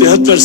73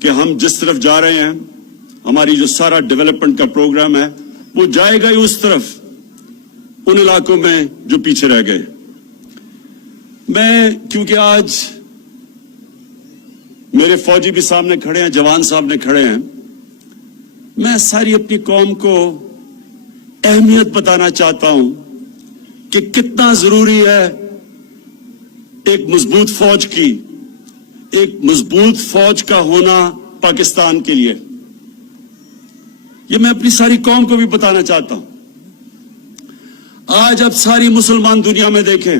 کہ ہم جس طرف جا رہے ہیں ہماری جو سارا ڈیولپمنٹ کا پروگرام ہے وہ جائے گا ہی اس طرف ان علاقوں میں جو پیچھے رہ گئے. میں کیونکہ آج میرے فوجی بھی سامنے کھڑے ہیں, جوان سامنے کھڑے ہیں, میں ساری اپنی قوم کو اہمیت بتانا چاہتا ہوں کہ کتنا ضروری ہے ایک مضبوط فوج کی, ایک مضبوط فوج کا ہونا پاکستان کے لیے. یہ میں اپنی ساری قوم کو بھی بتانا چاہتا ہوں. آج اب ساری مسلمان دنیا میں دیکھیں,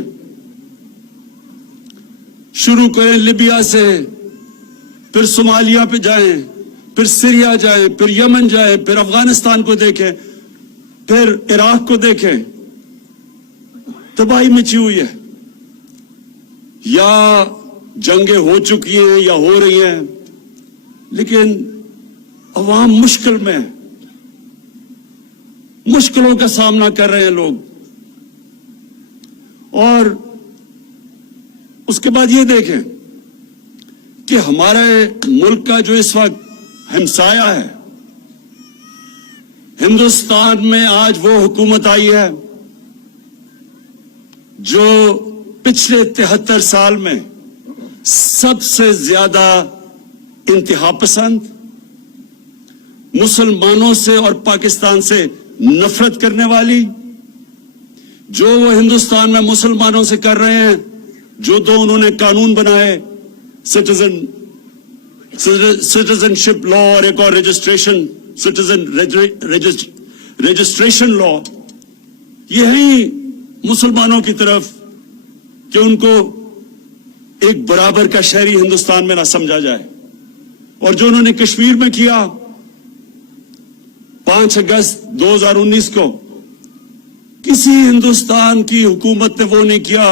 شروع کریں لیبیا سے, پھر صومالیہ پہ جائیں, پھر سیریا جائیں, پھر یمن جائیں, پھر افغانستان کو دیکھیں, پھر عراق کو دیکھیں, تباہی مچی ہوئی ہے. یا جنگیں ہو چکی ہیں یا ہو رہی ہیں, لیکن عوام مشکل میں, مشکلوں کا سامنا کر رہے ہیں لوگ. اور اس کے بعد یہ دیکھیں کہ ہمارے ملک کا جو اس وقت ہمسایہ ہے, ہندوستان میں آج وہ حکومت آئی ہے جو پچھلے 73 سال میں سب سے زیادہ انتہا پسند, مسلمانوں سے اور پاکستان سے نفرت کرنے والی, جو وہ ہندوستان میں مسلمانوں سے کر رہے ہیں, جو دو انہوں نے قانون بنائے, سٹیزن شپ لا اور ایک اور رجسٹریشن لا, یہ ہیں مسلمانوں کی طرف کہ ان کو ایک برابر کا شہری ہندوستان میں نہ سمجھا جائے. اور جو انہوں نے کشمیر میں کیا 5 اگست 2019 کو, کسی ہندوستان کی حکومت نے وہ نہیں کیا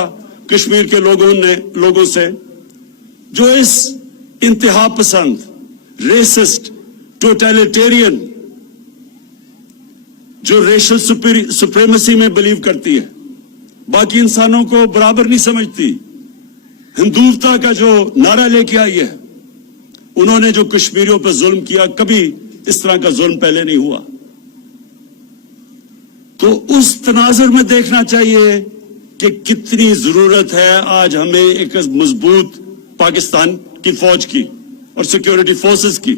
کشمیر کے لوگوں سے جو اس انتہا پسند, ریسسٹ, ٹوٹیلیٹیرین, جو ریشل سپریمیسی میں بلیو کرتی ہے, باقی انسانوں کو برابر نہیں سمجھتی, ہندوتا کا جو نعرہ لے کے آئی ہے. انہوں نے جو کشمیریوں پر ظلم کیا, کبھی اس طرح کا ظلم پہلے نہیں ہوا. تو اس تناظر میں دیکھنا چاہیے کہ کتنی ضرورت ہے آج ہمیں ایک مضبوط پاکستان کی فوج کی اور سیکیورٹی فورسز کی.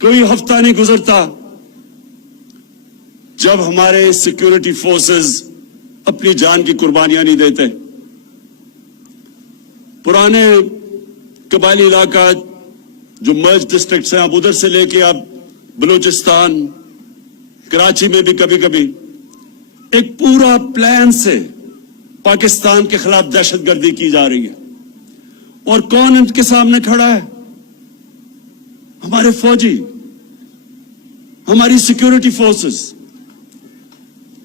کوئی ہفتہ نہیں گزرتا جب ہمارے سیکیورٹی فورسز اپنی جان کی قربانیاں نہیں دیتے. پرانے قبائلی علاقہ جو مرج ڈسٹرکٹس ہیں, اب ادھر سے لے کے اب بلوچستان, کراچی میں بھی کبھی کبھی ایک پورا پلان سے پاکستان کے خلاف دہشت گردی کی جا رہی ہے. اور کون ان کے سامنے کھڑا ہے؟ ہمارے فوجی, ہماری سیکیورٹی فورسز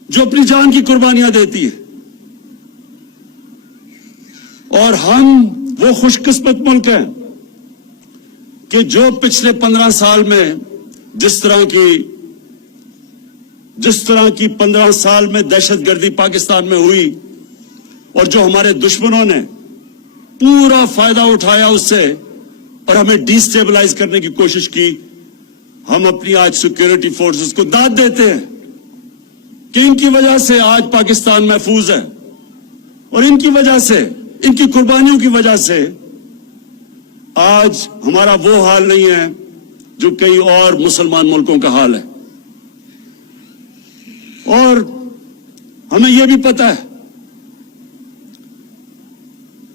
جو اپنی جان کی قربانیاں دیتی ہے. اور ہم وہ خوش قسمت ملک ہیں کہ جو پچھلے 15 سال میں جس طرح کی 15 سال میں دہشت گردی پاکستان میں ہوئی, اور جو ہمارے دشمنوں نے پورا فائدہ اٹھایا اس سے اور ہمیں ڈی سٹیبلائز کرنے کی کوشش کی, ہم اپنی آج سیکیورٹی فورسز کو داد دیتے ہیں کہ ان کی وجہ سے آج پاکستان محفوظ ہے, اور ان کی وجہ سے, ان کی قربانیوں کی وجہ سے آج ہمارا وہ حال نہیں ہے جو کئی اور مسلمان ملکوں کا حال ہے. اور ہمیں یہ بھی پتا ہے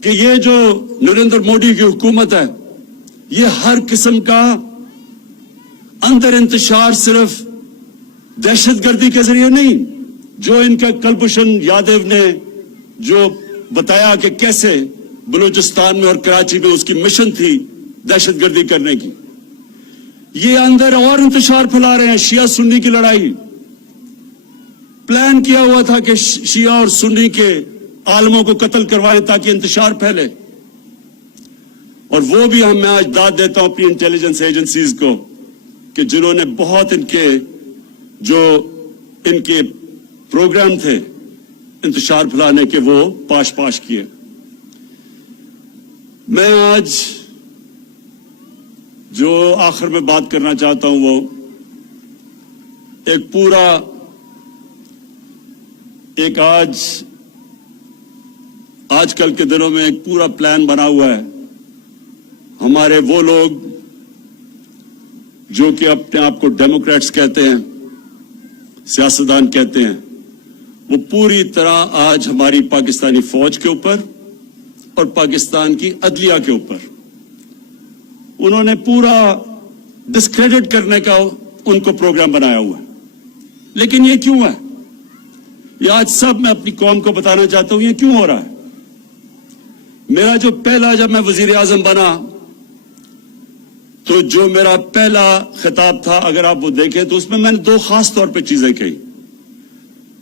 کہ یہ جو نریندر مودی کی حکومت ہے, یہ ہر قسم کا اندر انتشار صرف دہشت گردی کے ذریعے نہیں, جو ان کا کلبھوشن یادو نے جو بتایا کہ کیسے بلوچستان میں اور کراچی میں اس کی مشن تھی دہشت گردی کرنے کی, یہ اندر اور انتشار پھیلا رہے ہیں. شیعہ سنی کی لڑائی پلان کیا ہوا تھا کہ شیعہ اور سنی کے عالموں کو قتل کروائیں تاکہ انتشار پھیلے. اور وہ بھی میں آج داد دیتا ہوں اپنی انٹیلیجنس ایجنسیز کو کہ جنہوں نے بہت ان کے پروگرام تھے انتشار پھیلانے کے, وہ پاش کیے. میں آج جو آخر میں بات کرنا چاہتا ہوں وہ ایک آج کل کے دنوں میں ایک پورا پلان بنا ہوا ہے. ہمارے وہ لوگ جو کہ اپنے آپ کو ڈیموکریٹس کہتے ہیں, سیاستدان کہتے ہیں, وہ پوری طرح آج ہماری پاکستانی فوج کے اوپر اور پاکستان کی عدلیہ کے اوپر انہوں نے پورا ڈسکریڈٹ کرنے کا ان کو پروگرام بنایا ہوا ہے. لیکن یہ کیوں ہے؟ یہ آج سب میں اپنی قوم کو بتانا چاہتا ہوں یہ کیوں ہو رہا ہے. میرا جو پہلا جب میں وزیر اعظم بنا تو جو میرا پہلا خطاب تھا اگر آپ وہ دیکھیں تو اس میں نے دو خاص طور پہ چیزیں کہی.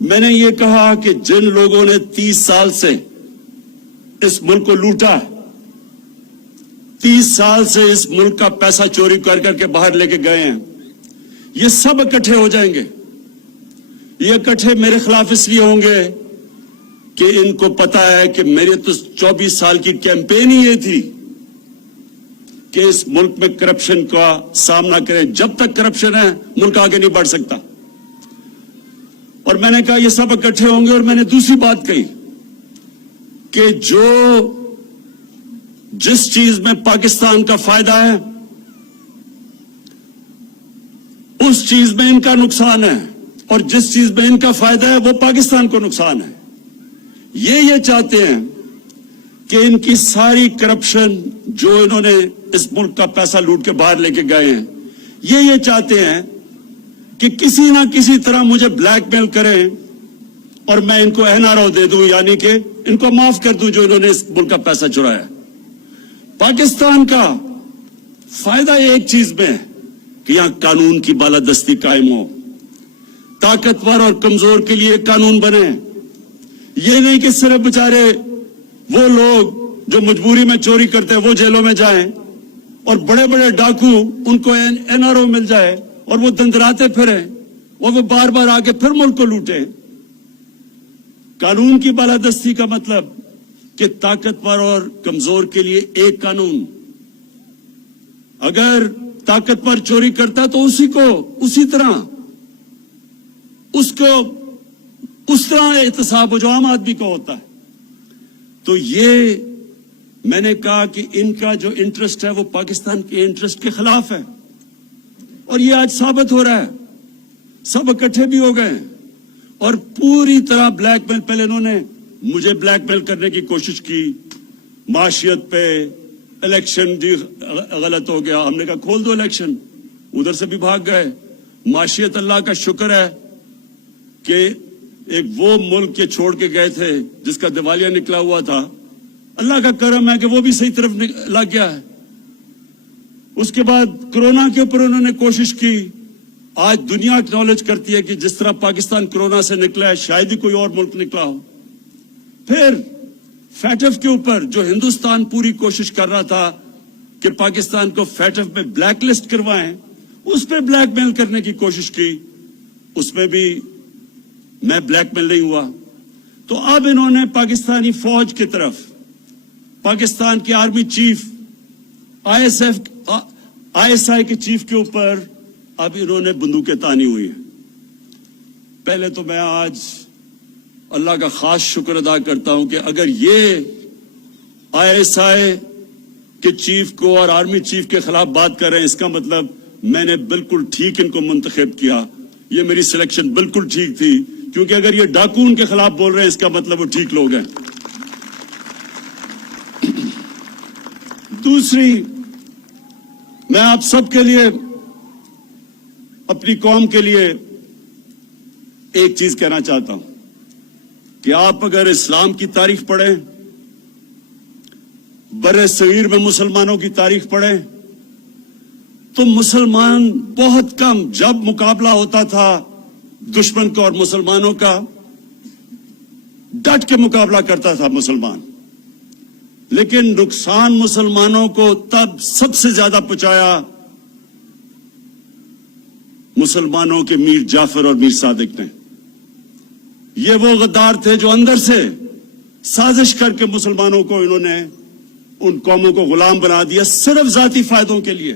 میں نے یہ کہا کہ جن لوگوں نے 30 سال سے اس ملک کو لوٹا, 30 سال سے اس ملک کا پیسہ چوری کر کر کے باہر لے کے گئے ہیں, یہ سب اکٹھے ہو جائیں گے. یہ اکٹھے میرے خلاف اس لیے ہوں گے کہ ان کو پتا ہے کہ میری تو 24 سال کی کیمپین ہی یہ تھی کہ اس ملک میں کرپشن کا سامنا کرے. جب تک کرپشن ہے ملک آگے نہیں بڑھ سکتا. اور میں نے کہا یہ سب اکٹھے ہوں گے. اور میں نے دوسری بات کہی کہ جس چیز میں پاکستان کا فائدہ ہے اس چیز میں ان کا نقصان ہے, اور جس چیز میں ان کا فائدہ ہے وہ پاکستان کو نقصان ہے. یہ چاہتے ہیں کہ ان کی ساری کرپشن جو انہوں نے اس ملک کا پیسہ لوٹ کے باہر لے کے گئے ہیں, یہ چاہتے ہیں کہ کسی نہ کسی طرح مجھے بلیک میل کریں اور میں ان کو NRO دے دوں, یعنی کہ ان کو معاف کر دوں جو انہوں نے اس ملک کا پیسہ چرایا. پاکستان کا فائدہ ایک چیز میں ہے کہ یہاں قانون کی بالادستی قائم ہو, طاقتور اور کمزور کے لیے قانون بنے. یہ نہیں کہ صرف بیچارے وہ لوگ جو مجبوری میں چوری کرتے ہیں وہ جیلوں میں جائیں اور بڑے بڑے ڈاکو ان کو NRO مل جائے اور وہ دندراتے پھریں اور وہ بار بار آ کے پھر ملک کو لوٹے. قانون کی بالادستی کا مطلب کہ طاقتور اور کمزور کے لیے ایک قانون. اگر طاقتور چوری کرتا تو اسی طرح اس طرح احتساب ہو جو عام آدمی کو ہوتا ہے. تو یہ میں نے کہا کہ ان کا جو انٹرسٹ ہے وہ پاکستان کے انٹرسٹ کے خلاف ہے, اور یہ آج ثابت ہو رہا ہے. سب اکٹھے بھی ہو گئے اور پوری طرح بلیک میل. پہلے انہوں نے مجھے بلیک میل کرنے کی کوشش کی معاشیت پہ, الیکشن بھی غلط ہو گیا, ہم نے کہا کھول دو الیکشن, ادھر سے بھی بھاگ گئے. معاشیت اللہ کا شکر ہے کہ ایک وہ ملک کے چھوڑ کے گئے تھے جس کا دیوالیہ نکلا ہوا تھا, اللہ کا کرم ہے کہ وہ بھی صحیح طرف لگ گیا ہے. اس کے بعد کرونا کے اوپر انہوں نے کوشش کی. آج دنیا اکنالج کرتی ہے کہ جس طرح پاکستان کرونا سے نکلا ہے شاید ہی کوئی اور ملک نکلا ہو. پھر فیٹف کے اوپر جو ہندوستان پوری کوشش کر رہا تھا کہ پاکستان کو فیٹف میں بلیک لسٹ کروائیں, اس پہ بلیک میل کرنے کی کوشش کی, اس میں بھی میں بلیک میل نہیں ہوا. تو اب انہوں نے پاکستانی فوج کی طرف, پاکستان کی آرمی چیف, ISI کے چیف کے اوپر اب انہوں نے بندوقیں تانی ہوئی ہیں. پہلے تو میں آج اللہ کا خاص شکر ادا کرتا ہوں کہ اگر یہ ISI کے چیف کو اور آرمی چیف کے خلاف بات کر رہے ہیں, اس کا مطلب میں نے بالکل ٹھیک ان کو منتخب کیا. یہ میری سلیکشن بالکل ٹھیک تھی, کیونکہ اگر یہ ڈاکو ان کے خلاف بول رہے ہیں اس کا مطلب وہ ٹھیک لوگ ہیں. دوسری, میں آپ سب کے لیے, اپنی قوم کے لیے ایک چیز کہنا چاہتا ہوں کہ آپ اگر اسلام کی تاریخ پڑھیں, بر صغیر میں مسلمانوں کی تاریخ پڑھیں, تو مسلمان بہت کم, جب مقابلہ ہوتا تھا دشمن کا اور مسلمانوں کا, ڈٹ کے مقابلہ کرتا تھا مسلمان. لیکن نقصان مسلمانوں کو تب سب سے زیادہ پہنچایا مسلمانوں کے میر جعفر اور میر صادق نے. یہ وہ غدار تھے جو اندر سے سازش کر کے مسلمانوں کو انہوں نے ان قوموں کو غلام بنا دیا صرف ذاتی فائدوں کے لیے.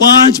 5